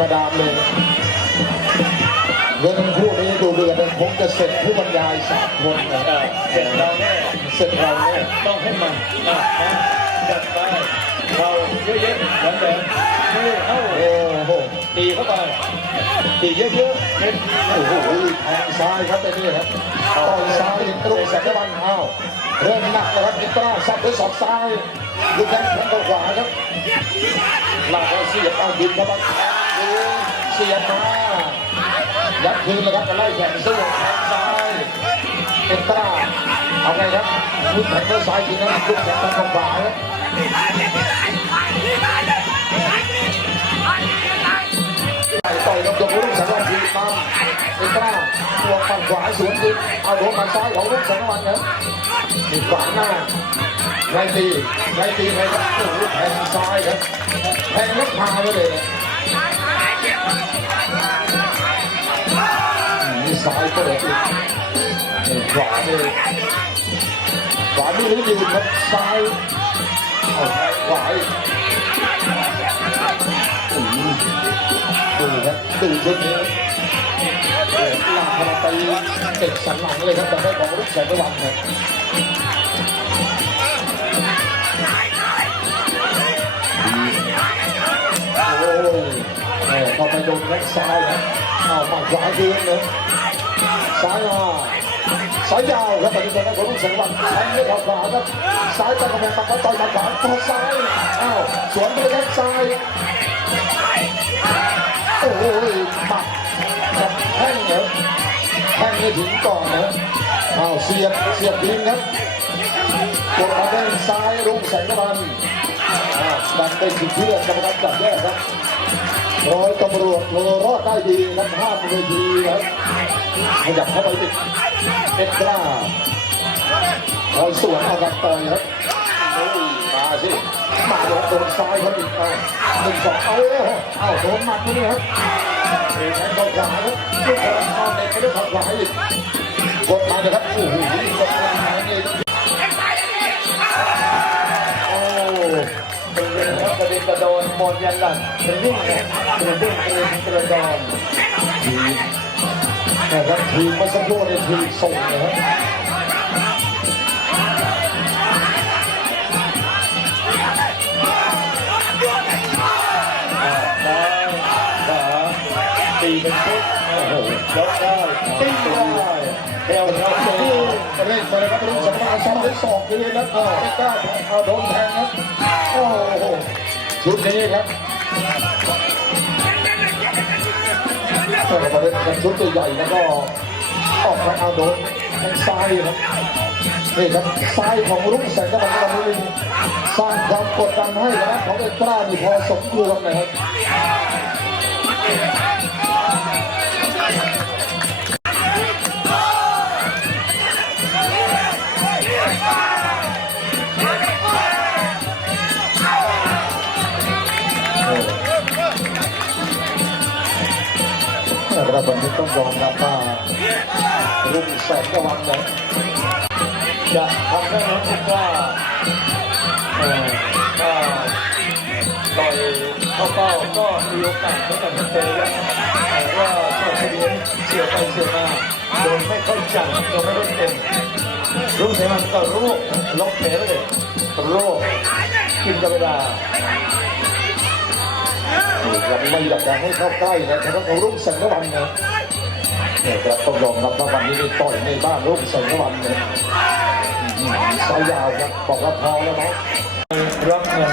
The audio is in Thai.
มาดามเลยเงินคู่นี้ดูเดือดคงจะเสร็จผู้บรรยายสามคนนะเออเสร็จเราแน่เสร็จเราแน่ต้องให้มันอะนะจัดไปเราเยอะๆแหลมๆมือเข้าโอ้โหตีเข้าไปตีเยอะๆเม็ดโอ้โหแทงซ้ายครับไอ้นี่ครับต่อยซ้ายตรงแสงตะวันอ้าวเริ่มหนักแล้วครับอินตราสับด้วยศอกซ้ายลูกแข้งแข้งขวาครับลากแล้วเสียบเอาดินเข้ามาแทงดู เสียบมายัดคืนเลยครับจะไล่แข่งสู้แทงซ้ายเอินตราเอาไงครับลูกแข้งด้วยซ้ายทีนั้นลูกแข้งแข้งขวาครับต่อยกับยกลูกสังวันทีตามอินตราตัวฝั่งขวาสวนดินเอาโดนมาซ้ายของลูกสังวันครับมีขวาหน้าไล่ตีไล่ตีไล่ครับโอ้โหแทงซ้ายครับแทงล้วพาไปเลยนะ ซ้ายก็เลยอีกนี่ขวาเลยขวาไม่รู้ยืนครับซ้ายเอาขวาอีกอืมดูครับดูชุดนี้เปิดหลังเข้ามาตีเติดสันหลังเลยครับแต่ได้ของลูกแสงตะวันครับโอ้ยแม่พอไปโดนแข้งซ้ายนะเอาหมัดขวาคืนเลย ซ้ายมาซ้ายยาวครับตอนนี้เป็นนักของลูกสังวัลแทงด้วยขวาครับซ้ายตะกำแพงมาก็ต่อยหมัดขวาต่อซ้ายอ้าวสวนไปแข้งซ้ายโอ้ยหมัดกับแข้งเหรอแข้งไม่ถึงก่อนนะอ้าวเสียบเสียบดินครับกดมาแข้งซ้ายรุ่งแสงตะวันดันไปถึงเรื่องกรรมการจับแยกครับร้อยตำรวจโลรอดได้ดีครับห้ามเวทีครับ ขยับเข้าไปติดเป็นกล้าคอยสวนเอากันต่อยครับมาสิมาโดนโดนซ้ายเขาอีกเอาหนึ่งสองเอาเลยเอาโดนหมัดนี่ครับเอแทงเข้าขวาครับลูกกระดิ่งเอาเด็กไปด้วยขวาอีกกดมาเลยครับโอ้โหกดมาเนี่ยโอ้เป็นเรื่องครับกระเด็นกระโดนหมดยันหลังเป็นวิ่งนะเป็นวิ่งเป็นกระโดนที นะครับทีมเมื่อสักครู่ในทีมส่งนะครับตีเป็นชุดโอ้โหยกได้ตีได้แถวเป็นแถวที่เร่งไปเลยครับรุ่งสังมาซ้ำด้วยศอกคืนแล้วก็ไม่กล้าเอาโดนแทงครับโอ้โหชุดนี้ครับ แต่มาเล่นกันชุดใหญ่แล้วก็ออกมาเอาโดนทางซ้ายครับนี่ครับซ้ายของรุ่งแสงกำลังกำลังสร้างความกดดันให้นะของเอกล้านี่พอสมควรนะครับ วันนี้ต้องยอมรับว่ารุ่งแสงตะวันนะจะทำให้น้องคิดว่าเอ่อถ้าต่อยเข้าเป้าก็มีโอกาสเหมือนกันเตะแล้วแต่ว่าโชคดีเสียไปเสียมาโดนไม่ค่อยจังโดนไม่ค่อยเต็มรู้เสียมันก็รู้ล็อกแผลเลยโรคกินกับเวลา นี่ครับไม่อยากจะให้เข้าใกล้นะแต่ว่าขอารุ่งแสงตะวันนะเนี่ยครับต้องยอมรับว่าวันนี้ไม่ต่อยในบ้านรุ่งแสงตะวันเนี่ยสายยาวครับบอกว่าพอแล้วนะรับเงิน